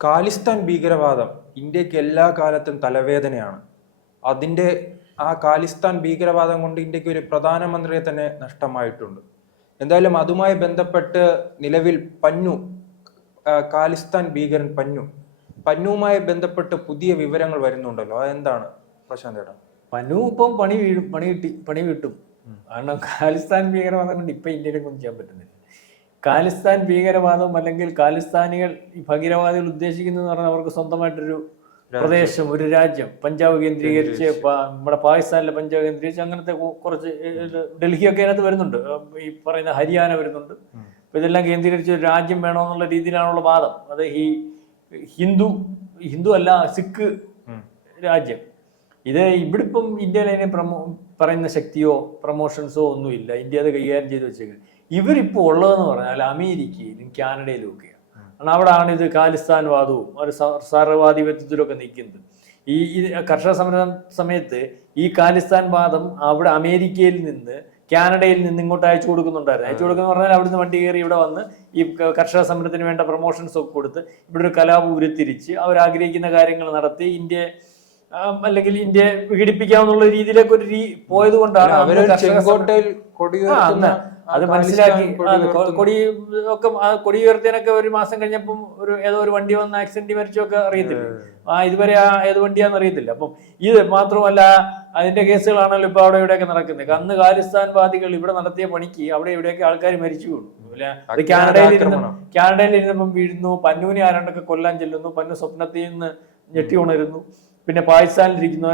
ഖാലിസ്ഥാൻ ഭീകരവാദം ഇന്ത്യക്ക് എല്ലാ കാലത്തും തലവേദനയാണ്. അതിൻ്റെ ആ ഖാലിസ്ഥാൻ ഭീകരവാദം കൊണ്ട് ഇന്ത്യക്ക് ഒരു പ്രധാനമന്ത്രിയെ തന്നെ നഷ്ടമായിട്ടുണ്ട്. എന്തായാലും അതുമായി ബന്ധപ്പെട്ട് നിലവിൽ ഖാലിസ്ഥാൻ ഭീകരൻ പന്നുവുമായി ബന്ധപ്പെട്ട് പുതിയ വിവരങ്ങൾ വരുന്നുണ്ടല്ലോ, അതെന്താണ് പ്രശാന്ത് ചേട്ടാ? പന്നു ഇപ്പം പണി കിട്ടും. കാരണം ഖാലിസ്ഥാൻ ഭീകരവാദം കൊണ്ട് ഇപ്പം ഇന്ത്യയിലെ ഒന്നും ചെയ്യാൻ പറ്റുന്നില്ല. ഖാലിസ്ഥാൻ ഭീകരവാദം അല്ലെങ്കിൽ ഖാലിസ്ഥാനികൾ ഈ ഭീകരവാദികൾ ഉദ്ദേശിക്കുന്നതെന്ന് പറഞ്ഞാൽ അവർക്ക് സ്വന്തമായിട്ടൊരു പ്രദേശം, ഒരു രാജ്യം പഞ്ചാബ് കേന്ദ്രീകരിച്ച്, നമ്മുടെ പാകിസ്ഥാനിലെ പഞ്ചാബ് കേന്ദ്രീകരിച്ച് അങ്ങനത്തെ കുറച്ച്, ഡൽഹിയൊക്കെ അതിനകത്ത് വരുന്നുണ്ട്, ഈ പറയുന്ന ഹരിയാന വരുന്നുണ്ട്. അപ്പൊ ഇതെല്ലാം കേന്ദ്രീകരിച്ച് ഒരു രാജ്യം വേണമെന്നുള്ള രീതിയിലാണുള്ള വാദം. അത് ഈ ഹിന്ദു അല്ല, സിഖ് രാജ്യം. ഇത് ഇവിടെ ഇപ്പം ഇന്ത്യയിൽ അതിനെ പറയുന്ന ശക്തിയോ പ്രൊമോഷൻസോ ഒന്നുമില്ല. ഇന്ത്യ അത് കൈകാര്യം ചെയ്ത് വെച്ചേക്കുന്നത്. ഇവരിപ്പോൾ ഉള്ളതെന്ന് പറഞ്ഞാൽ അമേരിക്കയിലും കാനഡയിലും ഒക്കെയാണ്. കാരണം അവിടെയാണ് ഇത് ഖാലിസ്ഥാൻ വാദവും ഒരു സർവ്വാധിപത്യത്തിലൊക്കെ നിൽക്കുന്നത്. ഈ കർഷക സമരം സമയത്ത് ഈ ഖാലിസ്ഥാൻ വാദം അവിടെ അമേരിക്കയിൽ നിന്ന് കാനഡയിൽ നിന്ന് ഇങ്ങോട്ട് അയച്ചു കൊടുക്കുന്നുണ്ടായിരുന്നു. അയച്ചു കൊടുക്കുന്ന പറഞ്ഞാൽ അവിടുന്ന് വണ്ടി കയറി ഇവിടെ വന്ന് ഈ കർഷക സമരത്തിന് വേണ്ട പ്രൊമോഷൻസ് ഒക്കെ കൊടുത്ത് ഇവിടെ ഒരു കലാപം ഉരുത്തിരിച്ച് അവരാഗ്രഹിക്കുന്ന കാര്യങ്ങൾ നടത്തി ഇന്ത്യ അല്ലെങ്കിൽ ഇന്ത്യ വിഘടിപ്പിക്കാമെന്നുള്ള രീതിയിലേക്ക് ഒരു പോയത് കൊണ്ടാണ് അത് മനസ്സിലാക്കി. കൊടി ഉയർത്തിയതിനൊക്കെ ഒരു മാസം കഴിഞ്ഞപ്പം ഏതോ ഒരു വണ്ടി വന്ന് ആക്സിഡന്റ് മരിച്ചൊക്കെ അറിയത്തില്ല. ഇതുവരെ ഏത് വണ്ടിയാന്ന് അറിയത്തില്ല. അപ്പം ഇത് മാത്രമല്ല, അതിന്റെ കേസുകളാണല്ലോ ഇപ്പൊ അവിടെ ഇവിടെയൊക്കെ നടക്കുന്നത്. അന്ന് ഖാലിസ്ഥാൻ വാദികൾ ഇവിടെ നടത്തിയ പണിക്ക് അവിടെ ഇവിടെയൊക്കെ ആൾക്കാർ മരിച്ചു വീണു. കാനഡയിൽ ഇരുന്നപ്പം വീഴുന്നു, പന്നുവിനെ ആരാണ്ടൊക്കെ കൊല്ലാൻ ചെല്ലുന്നു, പന്നു സ്വപ്നത്തിൽ നിന്ന് ഞെട്ടി ഉണരുന്നു, പിന്നെ പാകിസ്ഥാനിലിരിക്കുന്ന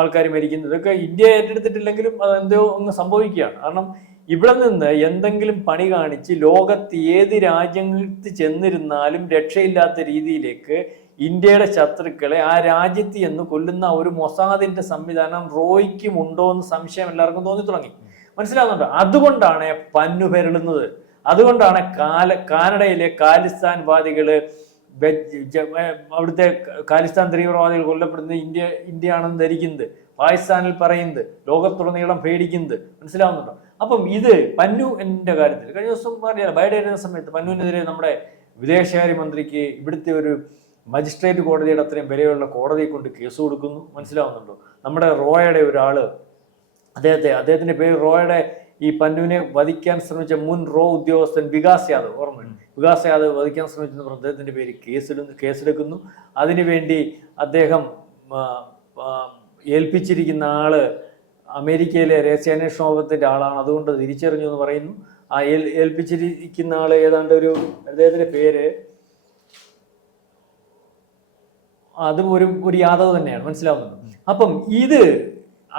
ആൾക്കാർ മരിക്കുന്നു. ഇതൊക്കെ ഇന്ത്യ ഏറ്റെടുത്തിട്ടില്ലെങ്കിലും അതെന്തോ ഒന്ന് സംഭവിക്കുകയാണ്. കാരണം ഇവിടെ നിന്ന് എന്തെങ്കിലും പണി കാണിച്ച് ലോകത്ത് ഏത് രാജ്യത്ത് ചെന്നിരുന്നാലും രക്ഷയില്ലാത്ത രീതിയിലേക്ക് ഇന്ത്യയുടെ ശത്രുക്കളെ ആ രാജ്യത്ത് എന്ന് കൊല്ലുന്ന ഒരു മൊസാദിന്റെ സംവിധാനം റോയ്ക്കും ഉണ്ടോ എന്ന് സംശയം എല്ലാവർക്കും തോന്നി തുടങ്ങി. മനസ്സിലാവുന്നുണ്ടോ? അതുകൊണ്ടാണ് പന്നു പെരളുന്നത്. അതുകൊണ്ടാണ് കാനഡയിലെ ഖാലിസ്ഥാൻ വാദികള്, അവിടുത്തെ ഖാലിസ്ഥാൻ തീവ്രവാദികൾ കൊല്ലപ്പെടുന്നത് ഇന്ത്യയാണെന്ന് ധരിക്കുന്നത്, പാകിസ്ഥാനിൽ പറയുന്നത്, ലോകത്തുടനീളം പേടിക്കുന്നത്. മനസ്സിലാവുന്നുണ്ടോ? അപ്പം ഇത് പന്നുവിന്റെ കാര്യത്തിൽ കഴിഞ്ഞ ദിവസം അറിയാം, ബൈഡൻ സമയത്ത് പന്നുവിനെതിരെ നമ്മുടെ വിദേശകാര്യമന്ത്രിക്ക് ഇവിടുത്തെ ഒരു മജിസ്ട്രേറ്റ് കോടതിയുടെ അത്രയും വിലയുള്ള കോടതിയെ കൊണ്ട് കേസ് കൊടുക്കുന്നു. മനസ്സിലാവുന്നുണ്ടോ? നമ്മുടെ റോയയുടെ ഒരാള്, അദ്ദേഹത്തിന്റെ പേര് റോയയുടെ, ഈ പന്നുവിനെ വധിക്കാൻ ശ്രമിച്ച മുൻ റോ ഉദ്യോഗസ്ഥൻ വികാസ് യാദവ്, ഓർമ്മയുണ്ട്? വികാസ് യാദവ് വധിക്കാൻ ശ്രമിച്ചെന്ന് അദ്ദേഹത്തിന്റെ പേര് കേസെടുക്കുന്നു. അതിനുവേണ്ടി അദ്ദേഹം ഏൽപ്പിച്ചിരിക്കുന്ന ആള് അമേരിക്കയിലെ രഹസ്യാന്വേഷണ വകുപ്പിന്റെ ആളാണ്, അതുകൊണ്ട് തിരിച്ചറിഞ്ഞു എന്ന് പറയുന്നു. ആ ഏൽപ്പിച്ചിരിക്കുന്ന ആള് ഏതാണ്ട് അദ്ദേഹത്തിന്റെ പേര് അതും ഒരു യാദവ് തന്നെയാണ്. മനസ്സിലാവുന്നുണ്ട്? അപ്പം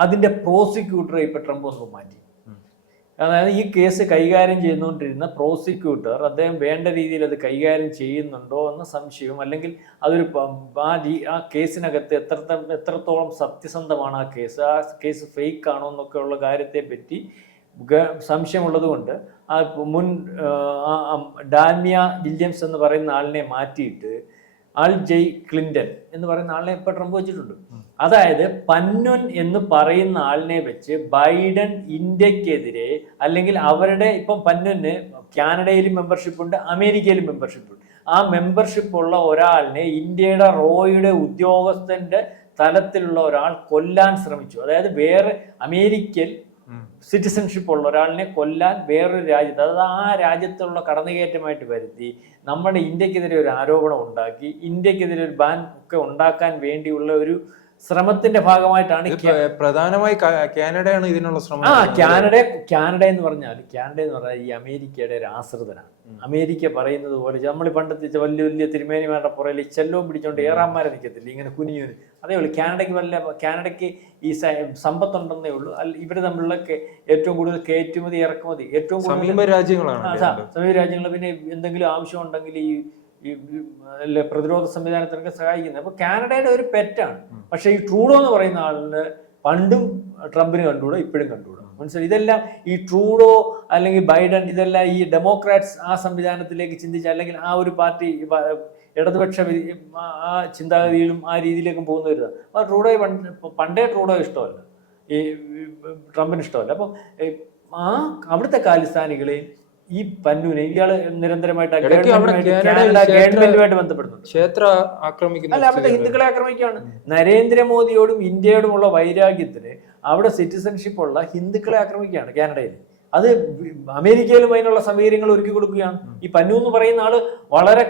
അതിന്റെ പ്രോസിക്യൂട്ടറെ ഇപ്പൊ ട്രംപ് ഒന്ന് മാറ്റി. അതായത് ഈ കേസ് കൈകാര്യം ചെയ്തുകൊണ്ടിരുന്ന പ്രോസിക്യൂട്ടർ അദ്ദേഹം വേണ്ട രീതിയിൽ അത് കൈകാര്യം ചെയ്യുന്നുണ്ടോ എന്ന സംശയവും, അല്ലെങ്കിൽ അതൊരു ആ കേസിനകത്ത് എത്രത്തോളം സത്യസന്ധമാണ് ആ കേസ് ഫേക്ക് ആണോ എന്നൊക്കെ ഉള്ള കാര്യത്തെ പറ്റി സംശയമുള്ളത് കൊണ്ട് ആ മുൻ ഡാൽമിയ വില്യംസ് എന്ന് പറയുന്ന ആളിനെ മാറ്റിയിട്ട് ജെയ് ക്ലിന്റൺ എന്ന് പറയുന്ന ആളിനെ ഇപ്പൊ ട്രംപ് വെച്ചിട്ടുണ്ട്. അതായത് പന്നുൻ എന്ന് പറയുന്ന ആളിനെ വെച്ച് ബൈഡൻ ഇന്ത്യക്കെതിരെ, അല്ലെങ്കിൽ അവരുടെ ഇപ്പം പന്നുന് കാനഡയിലും മെമ്പർഷിപ്പ് ഉണ്ട്, അമേരിക്കയിലും മെമ്പർഷിപ്പ് ഉണ്ട്. ആ മെമ്പർഷിപ്പ് ഉള്ള ഒരാളിനെ ഇന്ത്യയുടെ റോയുടെ ഉദ്യോഗസ്ഥന്റെ തലത്തിലുള്ള ഒരാൾ കൊല്ലാൻ ശ്രമിച്ചു. അതായത് വേറെ അമേരിക്കൻ സിറ്റിസൺഷിപ്പ് ഉള്ള ഒരാളിനെ കൊല്ലാൻ വേറൊരു രാജ്യത്ത്, അതായത് ആ രാജ്യത്തുള്ള കടന്നുകയറ്റമായിട്ട് വരുത്തി നമ്മുടെ ഇന്ത്യക്കെതിരെ ഒരു ആരോപണം ഉണ്ടാക്കി, ഇന്ത്യക്കെതിരെ ഒരു ബാൻ ഒക്കെ ഉണ്ടാക്കാൻ വേണ്ടിയുള്ള ഒരു ശ്രമത്തിന്റെ ഭാഗമായിട്ടാണ് പ്രധാനമായി കാനഡയാണ് ഇതിനുള്ള ശ്രമം. കാനഡ എന്ന് പറഞ്ഞാൽ ഈ അമേരിക്കയുടെ ഒരു ആശ്രിതനാണ്. അമേരിക്ക പറയുന്നത് പോലെ നമ്മൾ പണ്ടത്തെ വലിയ വലിയ തിരുമേനിമാരുടെ പുറയിൽ ചെല്ലവും പിടിച്ചോണ്ട് ഏറാന്മാരെ നിൽക്കത്തില്ല, ഇങ്ങനെ കുനിയൂന്. അതേയുള്ളൂ കാനഡയ്ക്ക് ഈ സമ്പത്തുണ്ടെന്നേ ഉള്ളൂ. ഇവിടെ തമ്മിലുള്ള ഏറ്റവും കൂടുതൽ കയറ്റുമതി ഇറക്കുമതി ഏറ്റവും സമീപ രാജ്യങ്ങൾ. പിന്നെ എന്തെങ്കിലും ആവശ്യം ഉണ്ടെങ്കിൽ ഈ പ്രതിരോധ സംവിധാനത്തിനൊക്കെ സഹായിക്കുന്നത്. അപ്പൊ കാനഡയുടെ ഒരു പെറ്റാണ്. പക്ഷെ ഈ ട്രൂഡോ എന്ന് പറയുന്ന ആളിന് പണ്ടും ട്രംപിന് കണ്ടുകൂടാ, ഇപ്പോഴും കണ്ടുകൂടാ. മനസ്സിലായി? ഇതെല്ലാം ഈ ട്രൂഡോ അല്ലെങ്കിൽ ബൈഡൻ, ഇതെല്ലാം ഈ ഡെമോക്രാറ്റ്സ് ആ സംവിധാനത്തിലേക്ക് ചിന്തിച്ച്, അല്ലെങ്കിൽ ആ ഒരു പാർട്ടി ഇടതുപക്ഷ ആ ചിന്താഗതിയിലും ആ രീതിയിലേക്കും പോകുന്നവരുതാണ്. അപ്പൊ പണ്ടേ ട്രൂഡോ ഇഷ്ടമല്ല, ഈ ട്രംപിന് ഇഷ്ടമല്ല. അപ്പം അവിടുത്തെ ഖാലിസ്ഥാനികളെയും ഈ പന്നൂനെ ഇയാള് നിരന്തരമായിട്ട് ഇടയ്ക്ക് അവിടെ ഗവൺമെന്റുമായിട്ട് ബന്ധപ്പെടുന്നുണ്ട്. ക്ഷേത്ര ആക്രമിക്കുന്ന അല്ല, അവിടുത്തെ ഹിന്ദുക്കളെ ആക്രമിക്കുകയാണ്. നരേന്ദ്രമോദിയോടും ഇന്ത്യയോടുമുള്ള വൈരാഗ്യത്തിന് അവിടെ സിറ്റിസൺഷിപ്പ് ഉള്ള ഹിന്ദുക്കളെ ആക്രമിക്കുകയാണ് കാനഡയിൽ. അത് അമേരിക്കയിലും അതിനുള്ള സൗകര്യങ്ങൾ ഒരുക്കി കൊടുക്കുകയാണ്. ഈ പന്നു എന്ന് പറയുന്ന ആള് വളരെ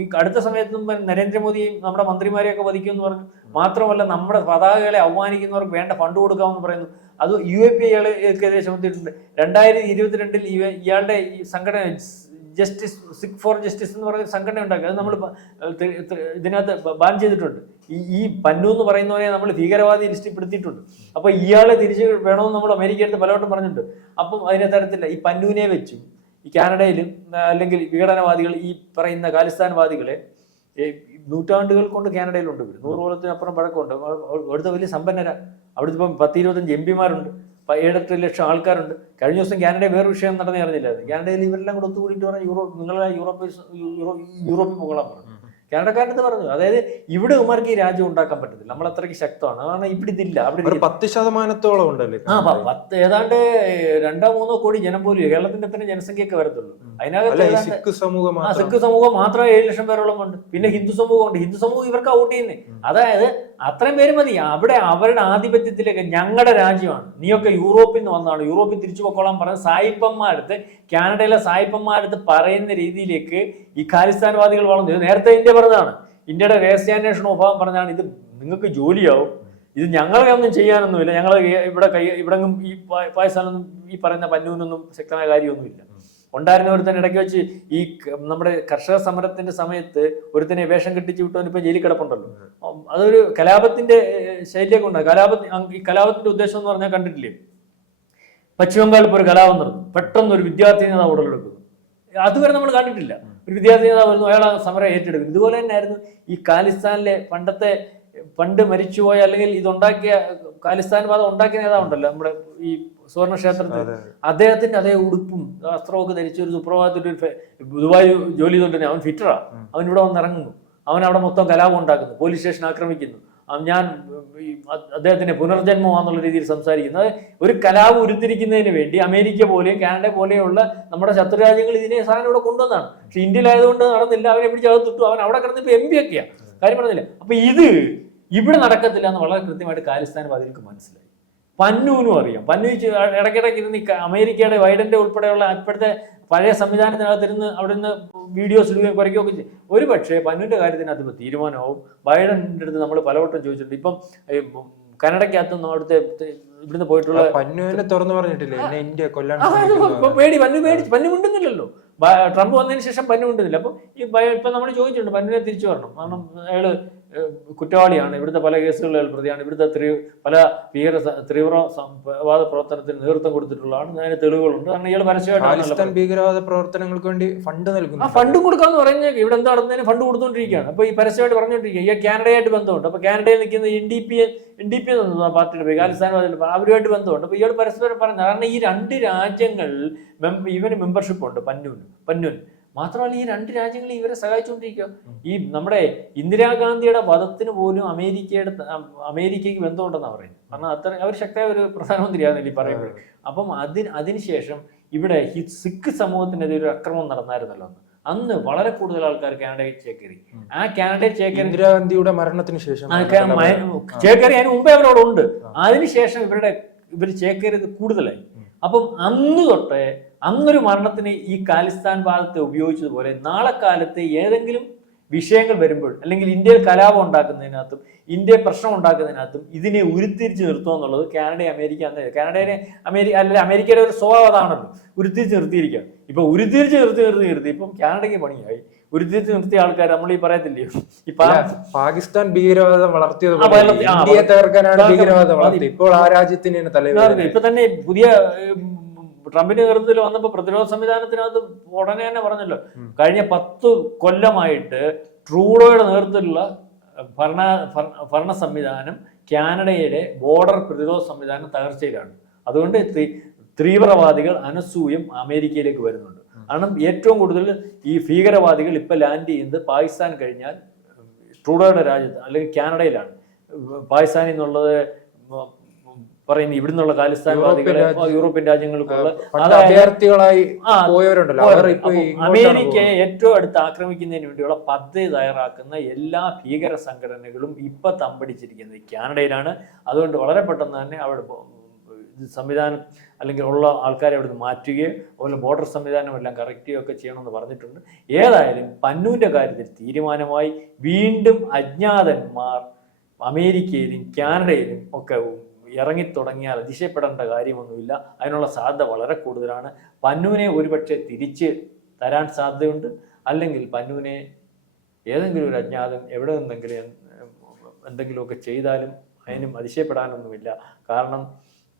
ഈ അടുത്ത സമയത്തും നരേന്ദ്രമോദിയും നമ്മുടെ മന്ത്രിമാരെയൊക്കെ വധിക്കുമെന്ന് പറഞ്ഞു. മാത്രമല്ല നമ്മുടെ പതാകകളെ അവമാനിക്കുന്നവർക്ക് വേണ്ട ഫണ്ട് കൊടുക്കാമെന്ന് പറയുന്നു. അത് UAP ഇയാൾക്കെതിരെ ചുമത്തിയിട്ടുണ്ട്. 2022 ഇയാളുടെ ഈ സംഘടന ജസ്റ്റിസ് സിഖ് ഫോർ ജസ്റ്റിസ് എന്ന് പറയുന്ന സംഘടന ഉണ്ടാക്കി. അത് നമ്മൾ ഇതിനകത്ത് ബാൻ ചെയ്തിട്ടുണ്ട്. ഈ പന്നു എന്ന് പറയുന്നവരെ നമ്മൾ ഭീകരവാദി ലിസ്റ്റിൽ പെടുത്തിയിട്ടുണ്ട്. അപ്പൊ ഇയാളെ തിരിച്ച് വേണമെന്ന് നമ്മൾ അമേരിക്ക അടുത്ത് പലവട്ടം പറഞ്ഞിട്ടുണ്ട്. അപ്പം അതിനെ തരത്തില്ല. ഈ പന്നുവിനെ വെച്ചും ഈ കാനഡയിലും അല്ലെങ്കിൽ വിഘടനവാദികൾ ഈ പറയുന്ന ഖാലിസ്ഥാൻവാദികളെ നൂറ്റാണ്ടുകൾ കൊണ്ട് കാനഡയിലുണ്ട്. 100 കൊല്ലത്തിനപ്പുറം പഴക്കമുണ്ട്. അവിടുത്തെ വലിയ സമ്പന്നര. അവിടുത്തെ ഇപ്പം 10-25 MP-മാരുണ്ട്. 7-8 ലക്ഷം ആൾക്കാരുണ്ട്. കഴിഞ്ഞ ദിവസം കാനഡയിൽ വേറെ വിഷയം നടന്നേ അറിഞ്ഞില്ലായിരുന്നു. കാനഡയിൽ ഇവരെല്ലാം കൂടെ ഒത്തുകൂടിയിട്ട് പറഞ്ഞു നിങ്ങളെ യൂറോപ്പിൽ പോകണം പറഞ്ഞു. കാനഡക്കാരൻ്റെ പറഞ്ഞു. അതായത് ഇവിടെ ഉമാർക്ക് ഈ രാജ്യം ഉണ്ടാക്കാൻ പറ്റത്തില്ല, നമ്മൾ അത്രയ്ക്ക് ശക്തമാണ്. കാരണം ഇവിടെ ഇതില്ല. അവിടെ 10% ഉണ്ടല്ലേ. ഏതാണ്ട് 2-3 കോടി ജനം പോലും കേരളത്തിന്റെ അത്ര ജനസംഖ്യയൊക്കെ വരത്തുള്ളൂ. അതിനകത്ത് സിഖ് സമൂഹം മാത്രമേ 7 ലക്ഷം പേരോളം ഉണ്ട്. പിന്നെ ഹിന്ദു സമൂഹം ഉണ്ട്. ഹിന്ദു സമൂഹം ഇവർക്ക് ഔട്ട് ചെയ്യുന്നത്. അതായത് അത്രയും പേര് മതി. അവിടെ അവരുടെ ആധിപത്യത്തിലേക്ക് ഞങ്ങളുടെ രാജ്യമാണ്, നീയൊക്കെ യൂറോപ്പിൽ നിന്ന് വന്നതാണ്, യൂറോപ്പിൽ തിരിച്ചു പൊക്കോളാൻ പറഞ്ഞ സായിപ്പന്മാരടുത്ത്, കാനഡയിലെ സായിപ്പന്മാരടുത്ത് പറയുന്ന രീതിയിലേക്ക് ഈ ഖാലിസ്ഥാൻവാദികൾ വളർന്നു. നേരത്തെ ഇന്ത്യ പറഞ്ഞതാണ്, ഇന്ത്യയുടെ രഹസ്യാന്വേഷണ വിഭാഗം പറഞ്ഞാണ് ഇത് നിങ്ങൾക്ക് ജോലിയാവും, ഇത് ഞങ്ങളെ ഒന്നും ചെയ്യാനൊന്നുമില്ല, ഞങ്ങൾ ഇവിടെങ്ങും ഈ പാകിസ്ഥാനൊന്നും ഈ പറയുന്ന പന്നൂനൊന്നും ശക്തമായ കാര്യമൊന്നുമില്ല. ഉണ്ടായിരുന്ന ഒരുത്തൻ ഇടയ്ക്ക് വെച്ച് ഈ നമ്മുടെ കർഷക സമരത്തിന്റെ സമയത്ത് ഒരുത്തനെ വേഷം കെട്ടിച്ച് വിട്ടവൻ ഇപ്പൊ ജയിലിൽ കിടപ്പുണ്ടല്ലോ. അതൊരു കലാപത്തിന്റെ ശൈലിയൊക്കെ ഉണ്ടാകും. ഈ കലാപത്തിന്റെ ഉദ്ദേശം എന്ന് പറഞ്ഞാൽ കണ്ടിട്ടില്ലേ, പശ്ചിമബംഗാളിൽ ഇപ്പോൾ ഒരു കലാപം നടന്നു, പെട്ടെന്ന് ഒരു വിദ്യാർത്ഥി നേതാവ് ഉടലെടുക്കുന്നു. അതുവരെ നമ്മൾ കണ്ടിട്ടില്ല. ഒരു വിദ്യാർത്ഥി നേതാവ് വരുന്നു, അയാൾ സമരം ഏറ്റെടുക്കും. ഇതുപോലെ തന്നെയായിരുന്നു ഈ ഖാലിസ്ഥാനിലെ പണ്ട് മരിച്ചുപോയ അല്ലെങ്കിൽ ഇതുണ്ടാക്കിയ ഖാലിസ്ഥാൻവാദം ഉണ്ടാക്കിയ നേതാവുണ്ടല്ലോ നമ്മുടെ ഈ സുവർണ ക്ഷേത്രത്തിൽ, അദ്ദേഹത്തിന്റെ അതേ ഉടുപ്പും വസ്ത്രമൊക്കെ ധരിച്ച ഒരു സുപ്രഭാതത്തിൽ ദുബായ് ജോലി ചെയ്തുകൊണ്ടിരുന്ന അവൻ ഫിറ്ററാ. അവൻ ഇവിടെ വന്നിറങ്ങുന്നു, അവൻ അവിടെ മൊത്തം കലാപം ഉണ്ടാക്കുന്നു, പോലീസ് സ്റ്റേഷൻ ആക്രമിക്കുന്നു, ഞാൻ അദ്ദേഹത്തിന്റെ പുനർജന്മമാണെന്നുള്ള രീതിയിൽ സംസാരിക്കുന്നത്. ഒരു കലാപം ഉരുത്തിരിക്കുന്നതിന് വേണ്ടി അമേരിക്ക പോലെയും കാനഡ പോലെയുള്ള നമ്മുടെ ശത്രുരാജ്യങ്ങൾ ഇതിനെ സാധനം ഇവിടെ കൊണ്ടുവന്നാണ്. പക്ഷെ ഇന്ത്യയിലായതുകൊണ്ട് നടന്നില്ല. അവനെ പിടിച്ച് അകത്തിട്ടു. അവൻ അവിടെ കിടന്ന് ഇപ്പൊ MP ഒക്കെയാ, കാര്യം പറഞ്ഞില്ല. അപ്പൊ ഇത് ഇവിടെ നടക്കത്തില്ല എന്ന് വളരെ കൃത്യമായിട്ട് ഖാലിസ്ഥാൻവാദികൾക്ക് മനസ്സിലായി. പന്നൂനും അറിയാം. പന്നു ഇടയ്ക്കിടയ്ക്ക് ഇരുന്ന് അമേരിക്കയുടെ ബൈഡന്റെ ഉൾപ്പെടെയുള്ള ഇപ്പോഴത്തെ പഴയ സംവിധാനത്തിനകത്തിരുന്ന് അവിടെ നിന്ന് വീഡിയോസ് ഇടുകയും കുറയ്ക്കുകയൊക്കെ ചെയ്യും. ഒരു പക്ഷേ പന്നുവിന്റെ കാര്യത്തിനകത്ത് ഇപ്പോൾ തീരുമാനമാവും. ബൈഡന്റെ അടുത്ത് നമ്മൾ പലവട്ടം ചോദിച്ചിട്ടുണ്ട്. ഇപ്പം കാനഡയ്ക്കകത്തുനിന്ന് അവിടുത്തെ ഇവിടുന്ന് പോയിട്ടുള്ള പന്നുവിനെ തുറന്നു പറഞ്ഞിട്ടില്ല, ഇന്ത്യ കൊല്ലാൻ പേടി. പന്നു മിണ്ടുന്നില്ലല്ലോ. ട്രംപ് വന്നതിന് ശേഷം പന്നു മിണ്ടുന്നില്ല. അപ്പം ഇപ്പൊ നമ്മൾ ചോദിച്ചിട്ടുണ്ട് പന്നുവിനെ തിരിച്ചു വരണം. കാരണം അയാള് കുറ്റവാളിയാണ്, ഇവിടുത്തെ പല കേസുകളിൽ പ്രതിയാണ്, ഇവിടുത്തെ പല തീവ്രവാദ പ്രവർത്തനത്തിന് നേതൃത്വം കൊടുത്തിട്ടുള്ളതാണ്, അതിന് തെളിവുകളുണ്ട്. കാരണം ഇയാൾ പരസ്യമായിട്ട് ഭീകരവാദ പ്രവർത്തനങ്ങൾക്ക് വേണ്ടി ഫണ്ട് നൽകുന്നു. ഫണ്ട് കൊടുക്കാന്ന് പറഞ്ഞാൽ ഇവിടെ എന്താ നടന്നതിന് ഫണ്ട് കൊടുത്തോണ്ടിരിക്കുകയാണ്. അപ്പൊ ഈ പരസ്യമായിട്ട് പറഞ്ഞുകൊണ്ടിരിക്കുക. ഈ കാനഡയായിട്ട് ബന്ധമുണ്ട്. അപ്പൊ കാനഡയിൽ നിൽക്കുന്ന NDP പാർട്ടിയുടെ പേര് ഖാലിസ്ഥാൻവാദികൾ, അവരുമായിട്ട് ബന്ധമുണ്ട്. അപ്പൊ ഇയാൾ പരസ്പരം പറഞ്ഞു. കാരണം ഈ 2 രാജ്യങ്ങൾ ഇവന് മെമ്പർഷിപ്പ് ഉണ്ട് പന്നൂന്. മാത്രമല്ല ഈ 2 രാജ്യങ്ങൾ ഇവരെ സഹായിച്ചുകൊണ്ടിരിക്കുക. ഈ നമ്മുടെ ഇന്ദിരാഗാന്ധിയുടെ വധത്തിന് പോലും അമേരിക്കയ്ക്ക് ബന്ധമുണ്ടെന്നാണ് പറയുന്നത്. കാരണം അവർ ശക്തമായ ഒരു പ്രധാനമന്ത്രിയാണെന്നില്ല ഈ പറയുമ്പോൾ. അപ്പം അതിനുശേഷം ഇവിടെ ഈ സിഖ് സമൂഹത്തിനെതിരെ ഒരു അക്രമം നടന്നായിരുന്നല്ലോ അന്ന് വളരെ കൂടുതൽ ആൾക്കാർ കാനഡയിൽ ചേക്കേറി. ആ കാനഡയിൽ ചേക്കേറി ഇന്ദിരാഗാന്ധിയുടെ മരണത്തിന് ശേഷം ചേക്കേറി. അതിന് മുമ്പേ അവരവിടെ ഉണ്ട്. അതിനുശേഷം ഇവർ ചേക്കേറിയത് കൂടുതലായി. അപ്പം അന്ന് തൊട്ടേ അന്നൊരു മരണത്തിന് ഈ ഖാലിസ്ഥാൻ വാദത്തെ ഉപയോഗിച്ചതുപോലെ നാളെ കാലത്ത് ഏതെങ്കിലും വിഷയങ്ങൾ വരുമ്പോൾ അല്ലെങ്കിൽ ഇന്ത്യയിൽ കലാപം ഉണ്ടാക്കുന്നതിനകത്തും ഇന്ത്യ പ്രശ്നം ഉണ്ടാക്കുന്നതിനകത്തും ഇതിനെ ഉരുത്തിരിച്ച് നിർത്തുക എന്നുള്ളത് അമേരിക്ക അമേരിക്കയുടെ ഒരു സ്വഭാവം അതാണല്ലോ, ഉരുത്തിരിച്ച് നിർത്തിയിരിക്കുക. ഇപ്പൊ ഉരുത്തിരിച്ച് നിർത്തി ഇപ്പം കാനഡയ്ക്ക് പണിയായി. ഉരുത്തിരിച്ച് നിർത്തിയ ആൾക്കാർ നമ്മൾ ഈ പറയത്തില്ലേ, പാകിസ്ഥാൻ ഭീകരവാദം വളർത്തിയത് ഇന്ത്യയെ തകർക്കാനാണ് ഭീകരവാദം വളർത്തി. ഇപ്പോൾ ആ രാജ്യത്തിന് ഇപ്പൊ തന്നെ പുതിയ ട്രംപിന്റെ നേതൃത്വത്തിൽ വന്നപ്പോൾ പ്രതിരോധ സംവിധാനത്തിനകത്ത് ഉടനെ തന്നെ പറഞ്ഞല്ലോ, കഴിഞ്ഞ 10 കൊല്ലമായിട്ട് ട്രൂഡോയുടെ നേതൃത്വത്തിലുള്ള ഭരണ സംവിധാനം കാനഡയുടെ ബോർഡർ പ്രതിരോധ സംവിധാനം തകർച്ചയിലാണ്. അതുകൊണ്ട് തീവ്രവാദികൾ അനസൂയം അമേരിക്കയിലേക്ക് വരുന്നുണ്ട്. കാരണം ഏറ്റവും കൂടുതൽ ഈ ഭീകരവാദികൾ ഇപ്പൊ ലാൻഡ് ചെയ്യുന്നത് പാകിസ്ഥാൻ കഴിഞ്ഞാൽ ട്രൂഡോയുടെ രാജ്യത്ത് അല്ലെങ്കിൽ കാനഡയിലാണ്. പാകിസ്ഥാനിൽ നിന്നുള്ളത് പറയുന്നത് ഇവിടുന്നുള്ള ഖാലിസ്ഥാൻവാദികളെ യൂറോപ്യൻ രാജ്യങ്ങൾക്കുള്ള പണ്ട് അഭയാർത്ഥികളായി പോയവരുണ്ടല്ലോ, അവർ ഇപ്പൊ അമേരിക്കയെ ഏറ്റവും അടുത്ത് ആക്രമിക്കുന്നതിന് വേണ്ടിയുള്ള പദ്ധതി തയ്യാറാക്കുന്ന എല്ലാ ഭീകര സംഘടനകളും ഇപ്പൊ തമ്പടിച്ചിരിക്കുന്നത് കാനഡയിലാണ്. അതുകൊണ്ട് വളരെ പെട്ടെന്ന് തന്നെ അവിടെ സംവിധാനം അല്ലെങ്കിൽ ഉള്ള ആൾക്കാരെ അവിടെ നിന്ന് മാറ്റുകയോ അതുപോലെ ബോർഡർ സംവിധാനം എല്ലാം കറക്റ്റ് ചെയ്യുകയൊക്കെ ചെയ്യണമെന്ന് പറഞ്ഞിട്ടുണ്ട്. ഏതായാലും പന്നൂന്റെ കാര്യത്തിൽ തീരുമാനമായി. വീണ്ടും അജ്ഞാതന്മാർ അമേരിക്കയിലും കാനഡയിലും ഒക്കെ ഇറങ്ങിത്തുടങ്ങിയാൽ അതിശയപ്പെടേണ്ട കാര്യമൊന്നുമില്ല. അതിനുള്ള സാധ്യത വളരെ കൂടുതലാണ്. പന്നൂനെ ഒരുപക്ഷെ തിരിച്ച് തരാൻ സാധ്യതയുണ്ട്. അല്ലെങ്കിൽ പന്നൂനെ ഏതെങ്കിലും ഒരു അജ്ഞാതം എവിടെ നിന്നെങ്കിലും എന്തെങ്കിലുമൊക്കെ ചെയ്താലും അതിനും അതിശയപ്പെടാനൊന്നുമില്ല. കാരണം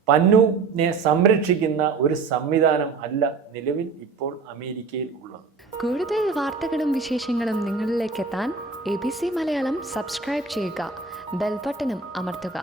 പന്നൂനെ സംരക്ഷിക്കുന്ന ഒരു സംവിധാനം അല്ല നിലവിൽ ഇപ്പോൾ അമേരിക്കയിൽ ഉള്ളത്. കൂടുതൽ വാർത്തകളും വിശേഷങ്ങളും നിങ്ങളിലേക്ക് എത്താൻ ABC മലയാളം സബ്സ്ക്രൈബ് ചെയ്യുക, ബെൽ ബട്ടണും അമർത്തുക.